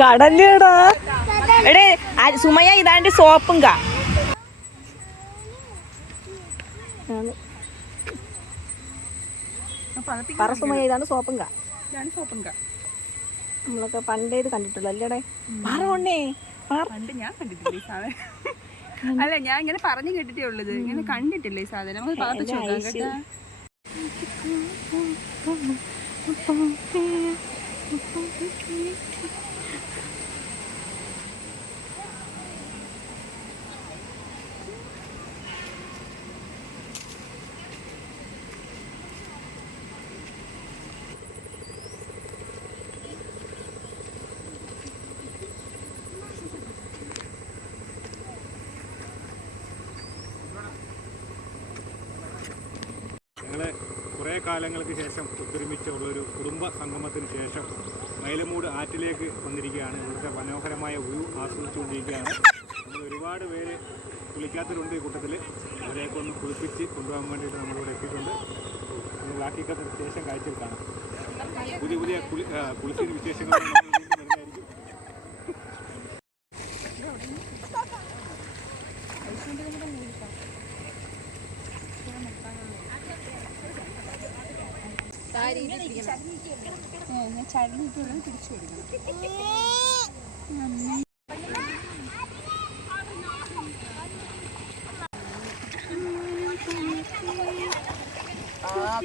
കടലിടാ എടേ സുമയ ഇതാണ്ട് സോപ്പും കാ. പറ സുമയ ഇതാണ് സോപ്പും കാ. സോപ്പും കാ നമ്മളൊക്കെ പണ്ടേ ഇത് കണ്ടിട്ടുള്ളൂ അല്ലേടെ? പറ പണ്ട് ഞാൻ കണ്ടിട്ടില്ല അല്ല ഞാൻ ഇങ്ങനെ പറഞ്ഞു കേട്ടിട്ടേ ഉള്ളത് ഇങ്ങനെ കണ്ടിട്ടില്ല ഈ സാധനം നമുക്ക് നോക്കാം കേട്ടാ കാലങ്ങൾക്ക് ശേഷം ഒത്തൊരുമിച്ചുള്ളൊരു കുടുംബ സംഗമത്തിന് ശേഷം മൈലമൂട് ആറ്റിലേക്ക് വന്നിരിക്കുകയാണ്. ഇവിടുത്തെ മനോഹരമായ വ്യൂ ആസ്വദിച്ചുകൊണ്ടിരിക്കുകയാണ്. നമ്മൾ ഒരുപാട് പേര് കുളിക്കാത്തവരുണ്ട് ഈ കൂട്ടത്തിൽ അവരെയൊക്കെ ഒന്ന് കുളിപ്പിച്ച് കൊണ്ടുപോകാൻ വേണ്ടിയിട്ട് നമ്മളിവിടെ എത്തിയിട്ടുണ്ട്. ബാക്കിയൊക്കെ ശേഷം കാഴ്ചയിൽ കാണാം. പുതിയ പുതിയ കുളി കുളിച്ചിന് വിശേഷങ്ങൾ ചരിഞ്ഞിട്ടുള്ളത് തിരിച്ചു കൊടുക്കണം ആ